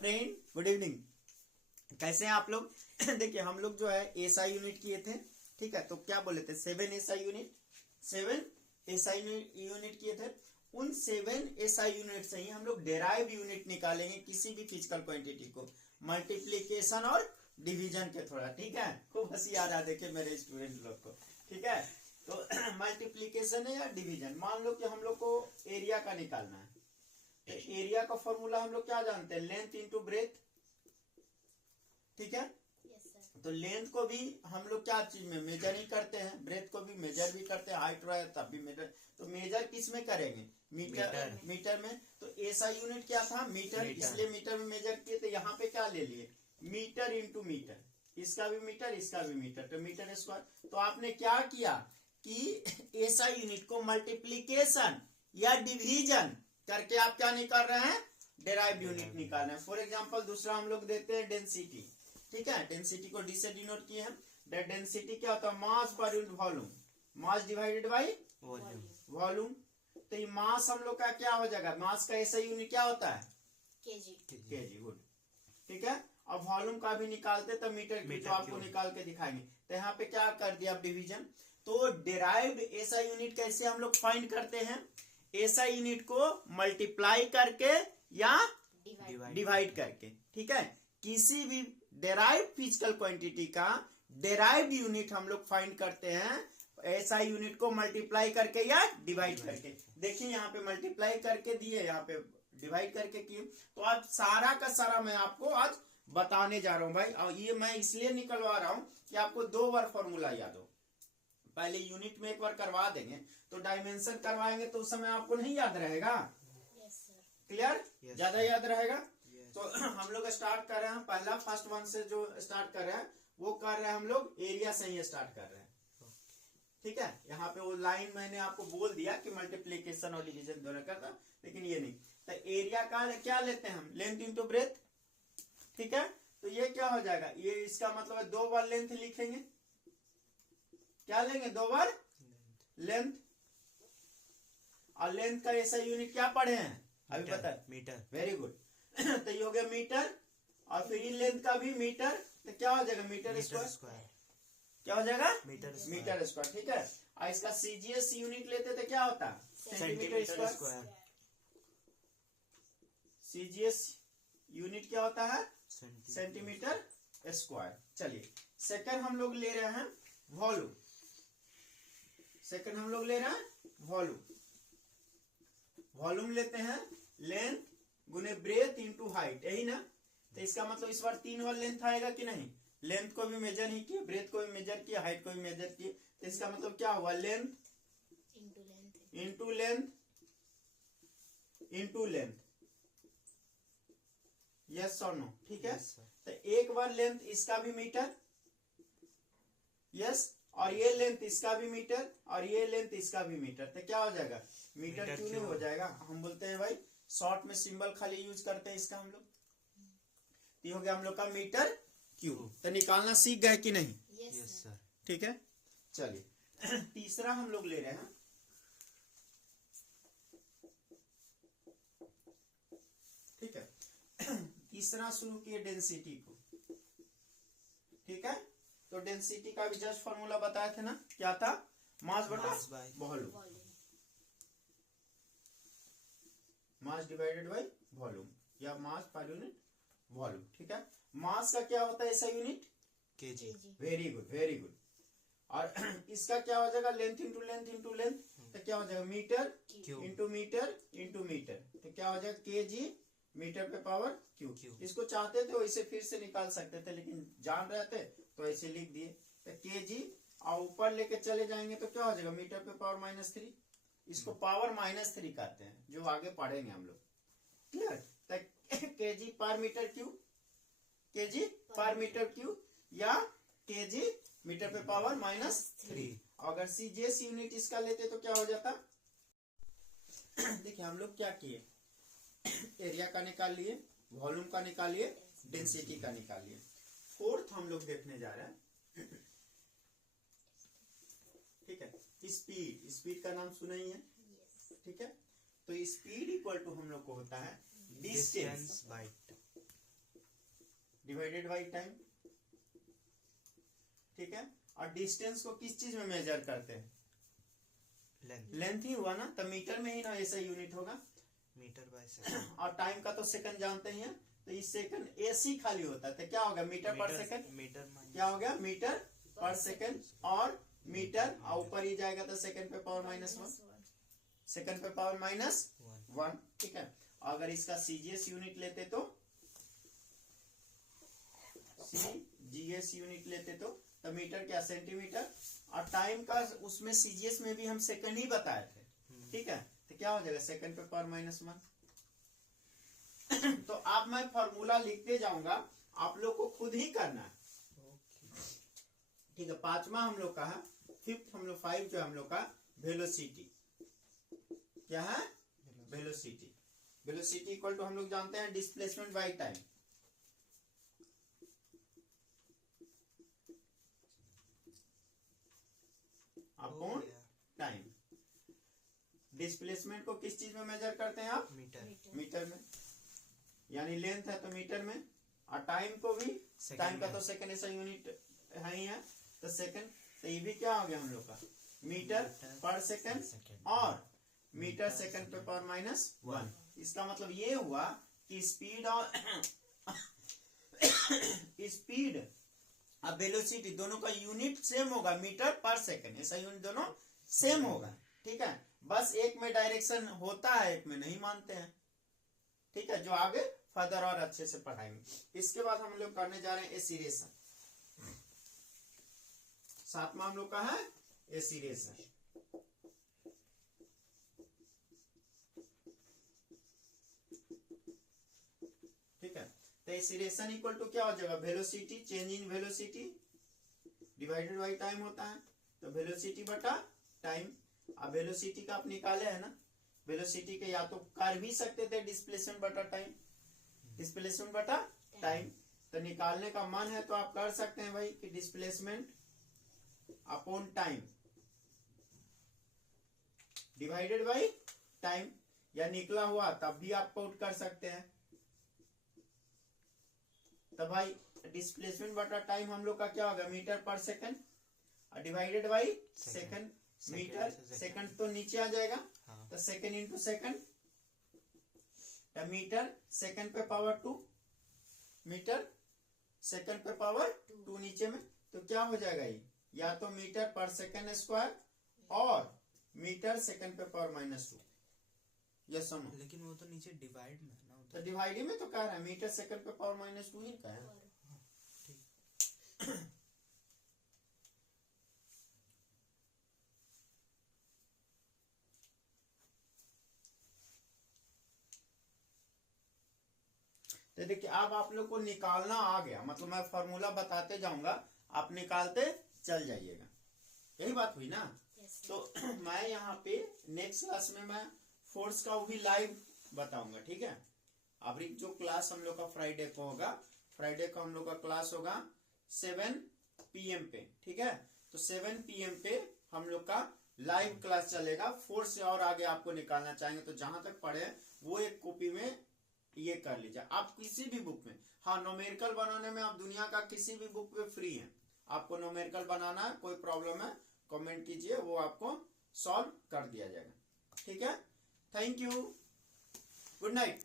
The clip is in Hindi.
Friend, good evening. कैसे हैं आप लोग? देखिए हम लोग जो है एसआई यूनिट किए थे, ठीक है। तो क्या बोले थे, 7 एसआई यूनिट किए थे। उन 7 एसआई यूनिट से ही हम लोग डेराइव यूनिट निकालेंगे किसी भी फिजिकल क्वांटिटी को, मल्टीप्लीकेशन और डिवीजन के थोड़ा, ठीक है। खूब हंसी आ रहा देखे मेरे स्टूडेंट लोग को, ठीक है। तो मल्टीप्लीकेशन है या डिवीजन, मान लो कि हम लोग को एरिया का निकालना है। तो एरिया का फॉर्मूला हम लोग क्या जानते हैं, लेंथ इंटू ब्रेथ, ठीक है। तो लेंथ को भी हम लोग क्या चीज में मेजर ही करते हैं, ब्रेथ को भी मेजर भी करते हैं, हाइट रहा है तब भी मेजर। तो मेजर किस में करेंगे, मीटर में। तो एसआई यूनिट क्या था, मीटर, इसलिए मीटर में मेजर किए। तो यहाँ पे क्या ले लिए, मीटर इंटू मीटर, इसका भी मीटर इसका भी मीटर, तो मीटर स्क्वायर। तो आपने क्या किया कि एसआई यूनिट को मल्टीप्लीकेशन या डिवीजन करके आप क्या निकाल रहे हैं, डेराइव यूनिट निकाल रहे हैं। फॉर एग्जाम्पल दूसरा हम लोग देते हैं डेंसिटी, ठीक है। डेंसिटी को डी से डिनोट किए हैं। डेंसिटी क्या होता है, mass per unit volume, mass divided by volume. तो ये मास हम लोग का क्या हो जाएगा, मास का ऐसा यूनिट क्या होता है, केजी, गुड, ठीक है। अब वॉल्यूम का भी निकालते तो मीटर की, तो आपको निकाल के दिखाएंगे। तो यहाँ पे क्या कर दिया आप, डिवीजन। तो डेराइव्ड एसआई यूनिट कैसे हम लोग फाइंड करते हैं, एसआई यूनिट को मल्टीप्लाई करके या डिवाइड करके, ठीक है। किसी भी डेराइव्ड फिजिकल क्वांटिटी का डेराइव्ड यूनिट हम लोग फाइंड करते हैं एसआई यूनिट को मल्टीप्लाई करके या डिवाइड करके। देखिए यहाँ पे मल्टीप्लाई करके दिए, यहाँ पे डिवाइड करके किए। तो आज सारा का सारा मैं आपको आज बताने जा रहा हूं भाई। और ये मैं इसलिए निकलवा रहा हूं कि आपको 2 बार फॉर्मूला याद हो। पहले यूनिट में एक बार करवा देंगे, तो डायमेंशन करवाएंगे तो उस समय आपको नहीं याद रहेगा, क्लियर, ज्यादा याद रहेगा। तो हम लोग स्टार्ट कर रहे हैं, पहला फर्स्ट वन से जो स्टार्ट कर रहे हैं वो कर रहे हैं हम लोग एरिया से ही स्टार्ट कर रहे हैं, ठीक है। यहाँ पे वो लाइन मैंने आपको बोल दिया कि मल्टीप्लीकेशन और डिवीजन दोनों करता, लेकिन ये नहीं। तो एरिया का क्या लेते हैं हम, लेंथ इंटू ब्रेथ, ठीक है। तो ये क्या हो जाएगा, ये इसका मतलब है 2 बार लेंथ लिखेंगे, क्या लेंगे, 2 बार लेंथ। और लेंथ का ऐसा यूनिट क्या पढ़े हैं अभी पता है, मीटर, वेरी गुड। तो ये हो गया मीटर, और फिर इन लेंथ का भी मीटर। तो क्या हो जाएगा, मीटर स्क्वायर, क्या हो जाएगा, मीटर स्क्वायर, ठीक है। और इसका सीजीएस यूनिट लेते थे, क्या होता है, सेंटीमीटर स्क्वायर। सीजीएस यूनिट क्या होता है, सेंटीमीटर स्क्वायर। चलिए सेकंड हम लोग ले रहे हैं वॉल्यूम, वॉल्यूम लेते हैं लेंथ गुने ब्रेथ इंटू हाइट, यही ना। तो इसका मतलब इस बार 3 बार लेंथ आएगा कि नहीं, लेंथ को भी मेजर ही किया, ब्रेथ को भी मेजर किया, हाइट को भी मेजर किया। तो इसका मतलब क्या हुआ, लेंथ इंटू लेंथ, यस और नो, ठीक है। तो एक बार लेंथ इसका भी मीटर, यस, और ये लेंथ इसका भी मीटर, और ये लेंथ इसका भी मीटर। तो क्या हो जाएगा, मीटर क्यों नहीं हो जाएगा, हम बोलते हैं भाई शॉर्ट में सिंबल खाली यूज करते हैं इसका हम लोग। ये हो गया हम लोग का मीटर क्यूब। तो निकालना सीख गए कि नहीं, यस सर, ठीक है। चलिए तीसरा हम लोग ले रहे हैं, ठीक है। तीसरा शुरू किए डेंसिटी को, ठीक है। तो डेंसिटी का भी जस्ट फॉर्मूला बताए थे ना, क्या था, मास बटा volume, mass divided by volume या मास पर यूनिट वॉल्यूम, ठीक है। मास का क्या होता है ऐसा unit, KG, very good, very good. और इसका क्या हो जाएगा, length into length into length. तो क्या हो जाएगा, metre into metre into metre. तो क्या हो जाएगा, केजी मीटर पे पावर क्यू। इसको चाहते थे वैसे फिर से निकाल सकते थे, लेकिन जान रहे थे तो ऐसे लिख दिए। तो केजी और ऊपर लेके चले जाएंगे तो क्या हो जाएगा, मीटर पे पावर -3। इसको पावर -3 कहते हैं, जो आगे पढ़ेंगे हम लोग, क्लियर। तो केजी पर मीटर क्यूब, केजी पर मीटर क्यूब या केजी मीटर पे पावर -3। अगर सीजीएस यूनिट इसका लेते तो क्या हो जाता, देखिए हम लोग क्या किए, एरिया का निकाल लिए, वॉल्यूम का निकाल लिए, डेंसिटी का निकाल लिए। फोर्थ हम लोग देखने जा रहे हैं, ठीक है, स्पीड का नाम सुना ही है, ठीक है। तो स्पीड इक्वल टू हम लोग को होता है distance by divided by time, ठीक है। और डिस्टेंस को किस चीज में मेजर करते हैं? लेंथ ही हुआ ना, तो मीटर में ही ना ऐसा यूनिट होगा, मीटर बाय सेकंड। और टाइम का तो सेकंड जानते ही हैं, तो इस सेकंड एसी खाली होता है, तो क्या होगा मीटर पर सेकंड, मीटर क्या हो गया मीटर पर सेकंड, और मीटर ऊपर ही जाएगा तो सेकंड पे पावर -1, सेकंड पे पावर -1, ठीक है। अगर इसका सीजीएस यूनिट लेते तो सीजीएस यूनिट लेते तो मीटर क्या सेंटीमीटर, और टाइम का उसमें सीजीएस में भी हम सेकंड ही बताए थे, ठीक है। तो क्या हो जाएगा सेकंड पे पावर -1। तो अब मैं फॉर्मूला लिखते जाऊंगा, आप लोग को खुद ही करना है, ठीक है। पांचवा हम लोग का है, फिफ्थ हम लोग 5 जो हम लोग का वेलोसिटी, क्या है वेलोसिटी। वेलोसिटी इक्वल टू हम लोग जानते हैं displacement by time, upon time. Displacement को किस चीज में मेजर करते हैं आप? मीटर में, यानी लेंथ है तो मीटर में, और टाइम को भी, टाइम का तो सेकंड ऐसा यूनिट है ही है, तो सेकंड, तो ये भी क्या हो गया हम लोग का मीटर पर सेकंड, और मीटर सेकंड पे पावर -1। इसका मतलब ये हुआ कि स्पीड और स्पीड अब वेलोसिटी दोनों का यूनिट सेम होगा, मीटर पर सेकंड, ऐसा यूनिट दोनों सेम होगा, ठीक है। बस एक में डायरेक्शन होता है, एक में नहीं मानते हैं, ठीक है, जो आगे फर्दर और अच्छे से पढ़ाएंगे। इसके बाद हम लोग करने जा रहे हैं एसीरेशन, सातवां हम लोग का है एसीरेशन, ठीक है। तो एसीरेशन इक्वल टू क्या हो जाएगा, velocity, change in velocity divided by time होता है, तो वेलोसिटी बटा टाइम। अब वेलोसिटी का आप निकाले है ना, वेलोसिटी के या तो कर भी सकते थे डिस्प्लेसमेंट बटा टाइम, डिस्प्लेसमेंट बटा टाइम, तो निकालने का मन है तो आप कर सकते हैं भाई कि displacement upon time divided by time, या निकला हुआ तब भी आप पुट कर सकते हैं। तो भाई डिस्प्लेसमेंट बटा टाइम हम लोग का क्या होगा metre per second, divided by second, metre second तो नीचे आ जाएगा, तो second into second, metre second पे पावर 2, मीटर सेकंड पे पावर 2 नीचे में, तो क्या हो जाएगा ये, या तो मीटर पर सेकंड स्क्वायर और मीटर सेकंड पे पावर -2, यस सुनो। लेकिन वो तो नीचे डिवाइड में ना, तो डिवाइड में तो कह रहा है मीटर सेकंड पे पावर -2 ही का है, तो देखिए अब आप लोग को निकालना आ गया, मतलब मैं फॉर्मूला बताते जाऊंगा, आप निकालते चल जाइएगा, यही बात हुई ना। तो मैं यहाँ पे नेक्स्ट क्लास में मैं फोर्स का वो भी लाइव बताऊंगा, ठीक है। अभी जो क्लास हम लोग का फ्राइडे को होगा, फ्राइडे को हम लोग का क्लास होगा 7 PM पे, ठीक है। तो 7 PM पे हम लोग का लाइव क्लास चलेगा। फोर्स से और आगे आपको निकालना चाहेंगे तो जहां तक पढ़े वो एक कॉपी में ये कर लीजिए, आप किसी भी बुक में, हाँ न्यूमेरिकल बनाने में आप दुनिया का किसी भी बुक पे फ्री है, आपको न्यूमेरिकल बनाना है, कोई प्रॉब्लम है कमेंट कीजिए, वो आपको सॉल्व कर दिया जाएगा, ठीक है। Thank you, good night.